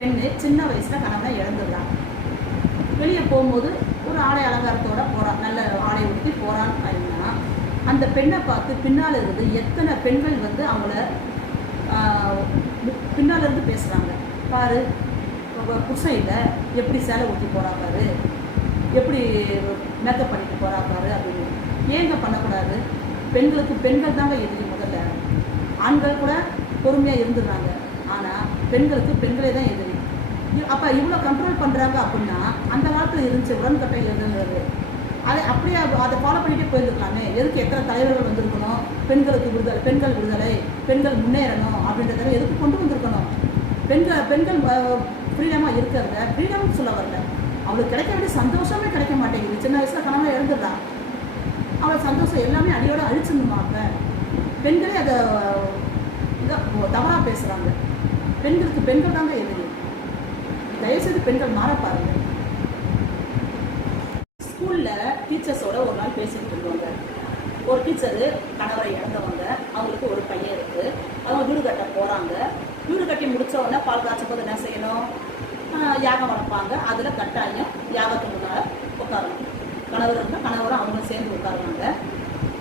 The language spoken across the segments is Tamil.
பெண்ணு சின்ன வயசில் கணவனை இழந்துடுறாங்க வெளியே போகும்போது ஒரு ஆடை அலங்காரத்தோட போகிறான் நல்ல ஆடை உடுத்தி போகிறான் அப்படின்னா அந்த பெண்ணை பார்த்து பின்னால் இருந்து எத்தனை பெண்கள் வந்து அவங்கள பின்னால் இருந்து பேசுகிறாங்க பாரு குசையில் புருஷன் இல்லை எப்படி சேலை ஊற்றி போகிறாப்பாரு பாரு. எப்படி மேக்கப் பண்ணிட்டு போறா பாரு அப்படின்னு. ஏங்க பண்ணக்கூடாது? பெண்களுக்கு பெண்கள் தாங்க எதிரி முதல்ல. ஆண்கள் கூட பொறுமையாக இருந்துடுறாங்க. ஆனால் பெண்களுக்கு பெண்களே தான் எதிரி. அப்போ இவ்வளோ கண்ட்ரோல் பண்ணுறாங்க அப்படின்னா அந்த காலத்தில் இருந்துச்சு உடன்கட்டை எழுதுங்கிறது அதை அப்படியே அதை ஃபாலோ பண்ணிகிட்டே போயிருக்கலாமே. எதுக்கு எத்தனை தலைவர்கள் வந்திருக்கணும்? பெண்களுக்கு விடுதலை பெண்கள் விடுதலை பெண்கள் முன்னேறணும் அப்படின்றத எதுக்கு கொண்டு வந்திருக்கணும்? பெண்கள் பெண்கள் ஃப்ரீடமாக இருக்கிறத ஃப்ரீடம் சொல்ல வரல. அவளுக்கு கிடைக்க வேண்டிய சந்தோஷமே கிடைக்க மாட்டேங்குது. சின்ன வயசில் கணவன் இறந்துடுறான் அவள் சந்தோஷம் எல்லாமே அடியோடு அழிச்சிருந்துமாக்க பெண்களே அதை இதை தவறாக பேசுகிறாங்க பெண்களுக்கு பெண்கள் தாங்க எதிரி. தயவுசெய்து பெண்கள் மாற பாருங்க. ஸ்கூல்ல டீச்சர்ஸோட ஒரு நாள் பேசிட்டு இருந்தவங்க. ஒரு டீச்சரு கணவரை இழந்தவங்க. அவங்களுக்கு ஒரு பையன் இருக்கு. அவங்க வீடு கட்ட போறாங்க. வீடு கட்டி முடிச்ச உடனே பால் காய்ச்சும் போது என்ன செய்யணும்? யாகம் வளர்ப்பாங்க. அதில் கட்டாயம் யாகத்துக்கு முன்னால் உட்காரணும். கணவர் இருந்தால் கணவரும் அவங்களும் சேர்ந்து உட்காருவாங்க.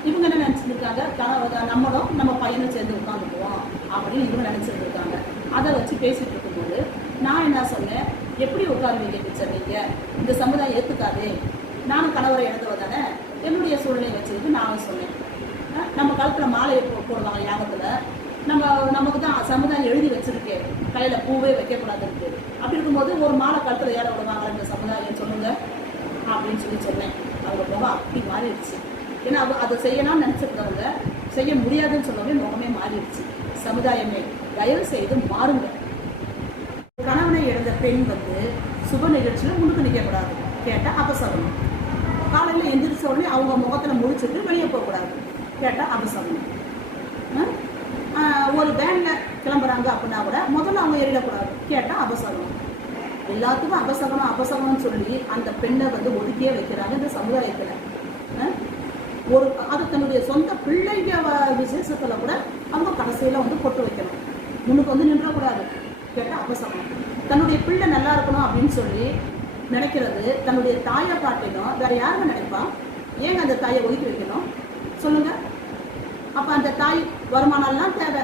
இவங்க என்ன நினச்சிருக்காங்க கணவர் நம்மளும் நம்ம பையனும் சேர்ந்து உட்காந்துக்குவோம் அப்படின்னு இவங்க நினச்சிருந்துருக்காங்க. அதை வச்சு பேசிகிட்டு இருக்கும்போது நான் என்ன சொன்னேன்? எப்படி உட்காருவீங்க டீச்சர் நீங்கள் இந்த சமுதாயம் ஏற்றுக்காதே நானும் கணவரை இழந்தவ தானே. என்னுடைய சூழ்நிலையை வச்சுக்கிட்டு நானும் சொன்னேன். நம்ம காலத்தில் மாலை போடுவாங்க யாகத்தில் நம்ம நமக்கு தான் சமுதாயம் எழுதி வச்சுருக்கேன் கையில் பூவே வைக்கக்கூடாதுன்ட்டு. அப்படி இருக்கும்போது ஒரு மாலை கழுத்தில் ஏற விடுவாங்க இந்த சமுதாயம்? சொல்லுங்கள் அப்படின்னு சொல்லி சொன்னேன். அவங்க முகம் அப்படி மாறிடுச்சு. ஏன்னா அவ அதை செய்யலாம்னு நினச்சிருந்தவங்க செய்ய முடியாதுன்னு சொல்லவே முகமே மாறிடுச்சு. சமுதாயமே தயவு செய்து மாறுங்க. கணவனை இழந்த பெண் வந்து சுப நிகழ்ச்சியில் முன்னுக்கு நிற்கக்கூடாது. கேட்டால் அபசகனம். காலையில் எந்திரிச்ச உடனே அவங்க முகத்தில் முடிச்சுட்டு வெளியே போகக்கூடாது. கேட்டால் அபசகனம். ஒரு வேனில் கிளம்புறாங்க அப்படின்னா கூட முதல்ல அவங்க ஏறிடக்கூடாது. கேட்டால் அபசகனம். எல்லாத்துக்கும் அபசகனம் அபசகனம்னு சொல்லி அந்த பெண்ணை வந்து ஒதுக்கியே வைக்கிறாங்க இந்த சமுதாயத்தில். ஒரு அது தன்னுடைய சொந்த பிள்ளைங்க விசேஷத்தில் விசேஷத்துல கூட அவங்க வரிசையில் வந்து பொட்டு வைக்கணும். முன்னுக்கு வந்து நின்றக்கூடாது. கேட்டால் அபசகனம் தன்னுடைய பிள்ளை நல்லா இருக்கணும் அப்படின்னு சொல்லி நினைக்கிறது தன்னுடைய தாயை காட்டிலும். வேற யாரும் நினைப்பா? ஏங்க அந்த தாயை ஒதுக்கி வைக்கணும்? சொல்லுங்க. அப்போ அந்த தாய் வருமானம்லாம் தேவை.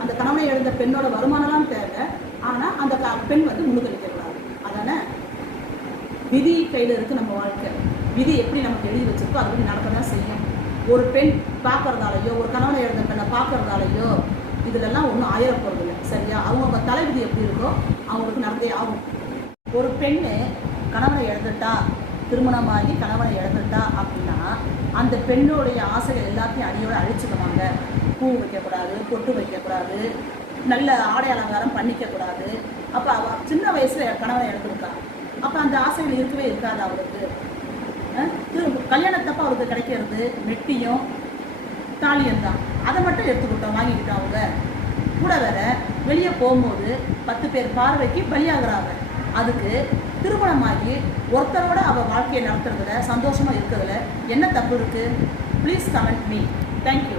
அந்த கணவனை எழுந்த பெண்ணோட வருமானம்லாம் தேவை. ஆனால் அந்த பெண் வந்து முன்னுக்கு நிற்கக்கூடாது. அதானே? விதி கையில் இருக்குது நம்ம வாழ்க்கை. விதி எப்படி நமக்கு எழுதி வச்சிருக்கோ அது நடக்க தான் செய்யும். ஒரு பெண் பார்க்கறதாலையோ ஒரு கணவனை எழுந்த பெண்ணை பார்க்கறதாலையோ இதுலெல்லாம் ஒன்றும் ஆயிர போகிறது இல்லை சரியா? அவங்க தலைவிதி எப்படி இருக்கோ அவங்களுக்கு நடந்தே ஆகும். ஒரு பெண்ணு கணவனை இழந்துட்டா திருமணமாகி கணவனை இழந்துட்டா அப்படின்னா அந்த பெண்ணுடைய ஆசைகள் எல்லாத்தையும் அடியோடு அழிச்சுக்குவாங்க. பூ வைக்கக்கூடாது பொட்டு வைக்கக்கூடாது நல்ல ஆடை அலங்காரம் பண்ணிக்கக்கூடாது. அப்போ அவ சின்ன வயசில் கணவனை இழந்துருக்கா. அப்போ அந்த ஆசைகள் இருக்கவே இருக்காது அவளுக்கு. கல்யாணத்தப்ப அவருக்கு கிடைக்கிறது மெட்டியும் தாலியும் தான். அதை மட்டும் எடுத்துக்கிட்டோம் வாங்கிக்கிட்டோம் அவங்க. கூட வேற வெளியே போகும்போது பத்து பேர் பார்வைக்கு பலியாகிறாங்க. அதுக்கு திருமணமாகி ஒருத்தரோட அவ வாழ்க்கையை நடத்துறதுல சந்தோஷமா இருக்கிறதுல என்ன தப்பு இருக்கு? Please comment me thank you